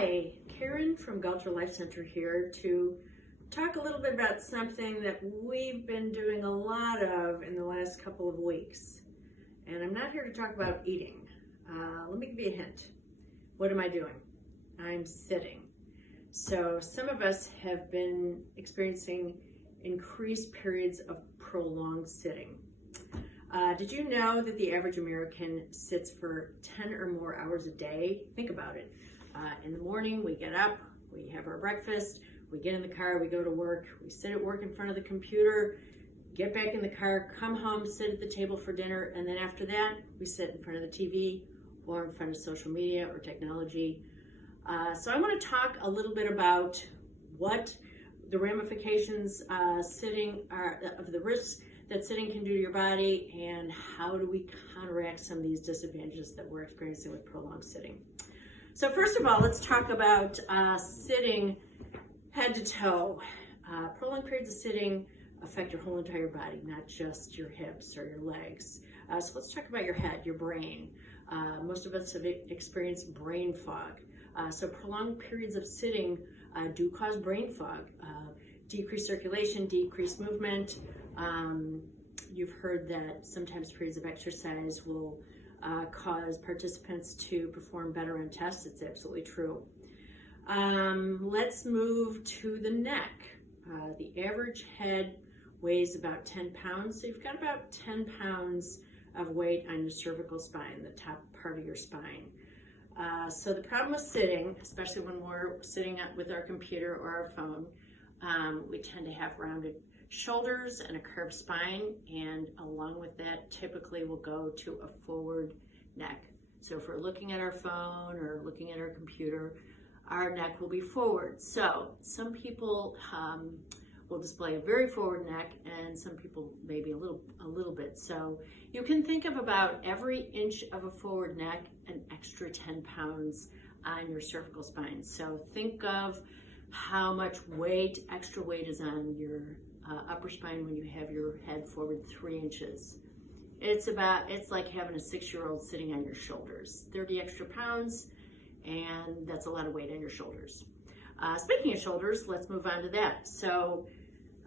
Hi, Karen from Galter LifeCenter here to talk a little bit about something that we've been doing a lot of in the last couple of weeks. And I'm not here to talk about eating. Let me give you a hint. What am I doing? I'm sitting. So some of us have been experiencing increased periods of prolonged sitting. Did you know that the average American sits for 10 or more hours a day? Think about it. In the morning, we get up, we have our breakfast, we get in the car, we go to work, we sit at work in front of the computer, get back in the car, come home, sit at the table for dinner, and then after that, we sit in front of the TV or in front of social media or technology. So I want to talk a little bit about what the ramifications of the risks that sitting can do to your body, and how do we counteract some of these disadvantages that we're experiencing with prolonged sitting. So first of all, let's talk about sitting head to toe. Prolonged periods of sitting affect your whole entire body, not just your hips or your legs. So let's talk about your head, your brain. Most of us have experienced brain fog. So prolonged periods of sitting do cause brain fog, decreased circulation, decreased movement. You've heard that sometimes periods of exercise will cause participants to perform better on tests. It's absolutely true. Let's move to the neck. The average head weighs about 10 pounds. So you've got about 10 pounds of weight on your cervical spine, the top part of your spine. So the problem with sitting, especially when we're sitting with our computer or our phone, we tend to have rounded shoulders and a curved spine, and along with that typically will go to a forward neck. So if we're looking at our phone or looking at our computer, our neck will be forward. So some people will display a very forward neck, and some people maybe a little bit. So you can think of about every inch of a forward neck an extra 10 pounds on your cervical spine. So think of how much extra weight is on your upper spine when you have your head forward 3 inches. It's like having a 6-year-old sitting on your shoulders. 30 extra pounds, and that's a lot of weight on your shoulders. Speaking of shoulders, let's move on to that. So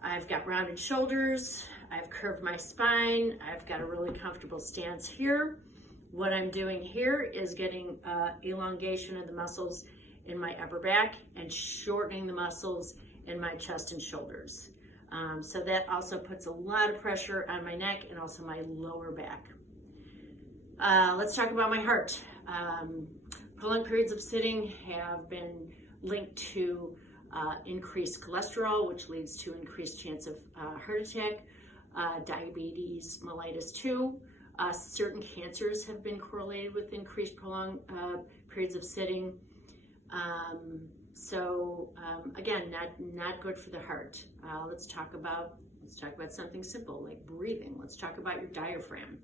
I've got rounded shoulders, I've curved my spine, I've got a really comfortable stance here. What I'm doing here is getting elongation of the muscles in my upper back and shortening the muscles in my chest and shoulders. So that also puts a lot of pressure on my neck and also my lower back. Let's talk about my heart. Prolonged periods of sitting have been linked to increased cholesterol, which leads to increased chance of heart attack, diabetes mellitus 2. Certain cancers have been correlated with increased prolonged periods of sitting. Again, not good for the heart. Let's talk about something simple like breathing. Let's talk about your diaphragm.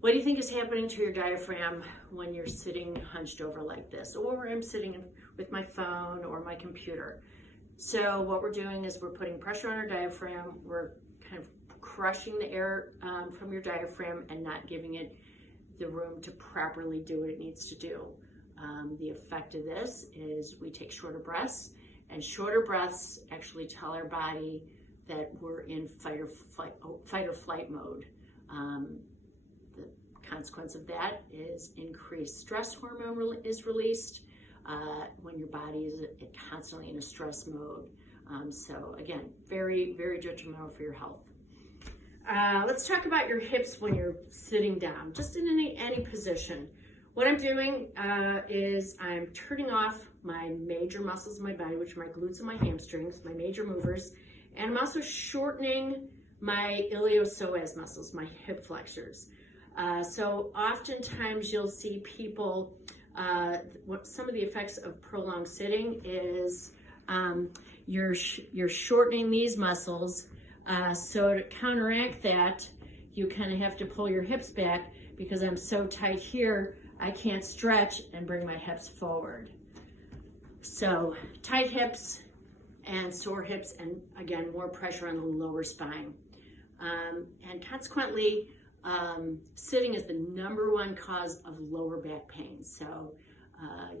What do you think is happening to your diaphragm when you're sitting hunched over like this, or I'm sitting with my phone or my computer? So what we're doing is we're putting pressure on our diaphragm. We're kind of crushing the air from your diaphragm and not giving it the room to properly do what it needs to do. The effect of this is we take shorter breaths, and shorter breaths actually tell our body that we're in fight or flight mode. The consequence of that is increased stress hormone is released when your body is constantly in a stress mode. So again, very, very detrimental for your health. Let's talk about your hips when you're sitting down, just in any position. What I'm doing is I'm turning off my major muscles of my body, which are my glutes and my hamstrings, my major movers, and I'm also shortening my iliopsoas muscles, my hip flexors. So oftentimes you'll see people, some of the effects of prolonged sitting is you're shortening these muscles. So to counteract that, you kind of have to pull your hips back, because I'm so tight here, I can't stretch and bring my hips forward. So tight hips and sore hips, and again, more pressure on the lower spine. And consequently, sitting is the #1 cause of lower back pain. So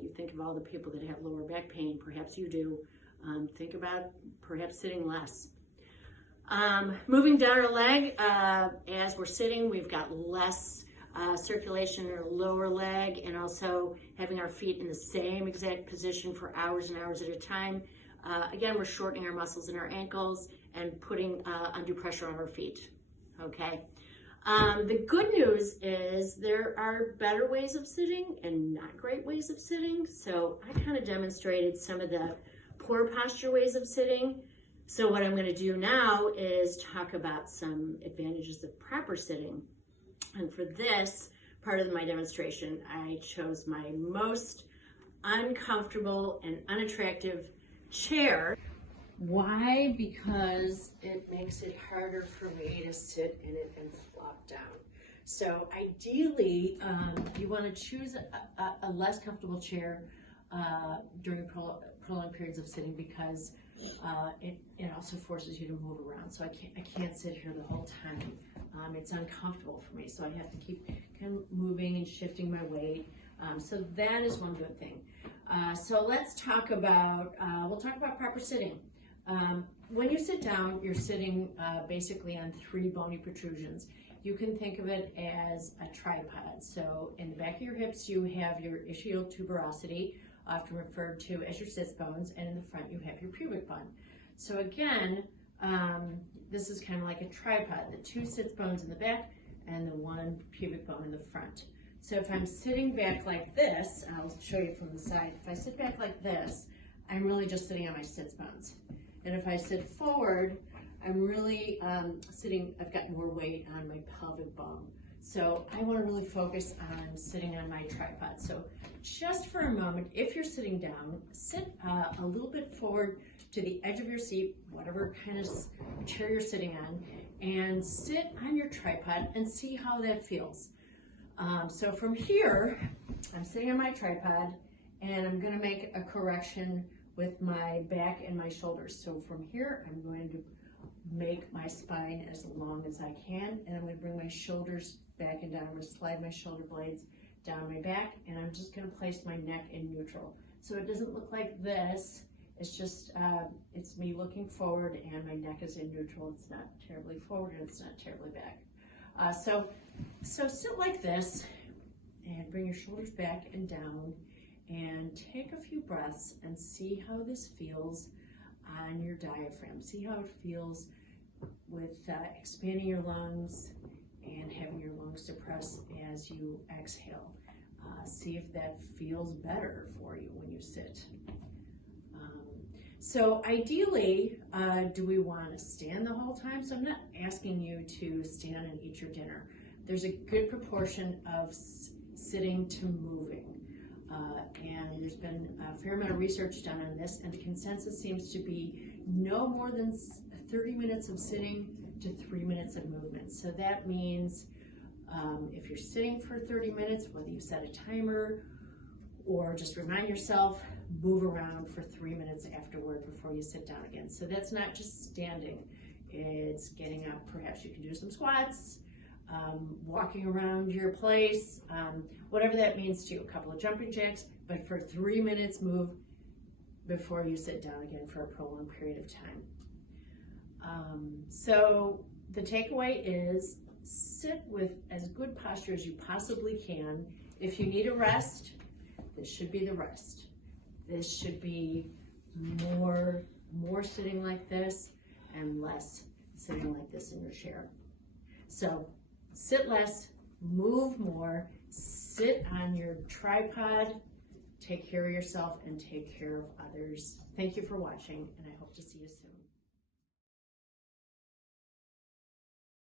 You think of all the people that have lower back pain, perhaps you do. Think about perhaps sitting less. Moving down our leg, as we're sitting, we've got less circulation in our lower leg, and also having our feet in the same exact position for hours and hours at a time. Again, we're shortening our muscles in our ankles and putting undue pressure on our feet, okay? The good news is there are better ways of sitting and not great ways of sitting. So I kind of demonstrated some of the poor posture ways of sitting. So what I'm going to do now is talk about some advantages of proper sitting. And for this part of my demonstration, I chose my most uncomfortable and unattractive chair. Why? Because it makes it harder for me to sit in it and flop down. So ideally, you want to choose a less comfortable chair during prolonged periods of sitting, because it also forces you to move around. So I can't sit here the whole time. It's uncomfortable for me, so I have to keep kind of moving and shifting my weight. So that is one good thing. So let's talk about, we'll talk about proper sitting. When you sit down, you're sitting basically on 3 bony protrusions. You can think of it as a tripod. So in the back of your hips, you have your ischial tuberosity, often referred to as your sits bones, and in the front, you have your pubic bone. So again, this is kind of like a tripod, the 2 sits bones in the back and the 1 pubic bone in the front. So if I'm sitting back like this, I'll show you from the side. If I sit back like this, I'm really just sitting on my sits bones. And if I sit forward, I'm really sitting, I've got more weight on my pelvic bone. So I want to really focus on sitting on my tripod. So just for a moment, if you're sitting down, sit a little bit forward to the edge of your seat, whatever kind of chair you're sitting on, and sit on your tripod and see how that feels. So from here, I'm sitting on my tripod, and I'm going to make a correction with my back and my shoulders. So from here, I'm going to make my spine as long as I can, and I'm going to bring my shoulders back and down. I'm going to slide my shoulder blades down my back, and I'm just going to place my neck in neutral. So it doesn't look like this. It's just, it's me looking forward, and my neck is in neutral. It's not terribly forward, and it's not terribly back. So sit like this, and bring your shoulders back and down, and take a few breaths and see how this feels on your diaphragm. See how it feels with expanding your lungs and having your lungs depressed as you exhale. See if that feels better for you when you sit. So ideally, do we want to stand the whole time? So I'm not asking you to stand and eat your dinner. There's a good proportion of sitting to moving. And there's been a fair amount of research done on this, and the consensus seems to be no more than 30 minutes of sitting to 3 minutes of movement. So that means if you're sitting for 30 minutes, whether you set a timer or just remind yourself, move around for 3 minutes afterward before you sit down again. So that's not just standing, it's getting up. Perhaps you can do some squats, walking around your place, whatever that means to you, a couple of jumping jacks, but for 3 minutes move before you sit down again for a prolonged period of time. So the takeaway is sit with as good posture as you possibly can. If you need a rest, this should be the rest. This should be more sitting like this and less sitting like this in your chair. So sit less, move more, sit on your tripod, take care of yourself and take care of others. Thank you for watching, and I hope to see you soon.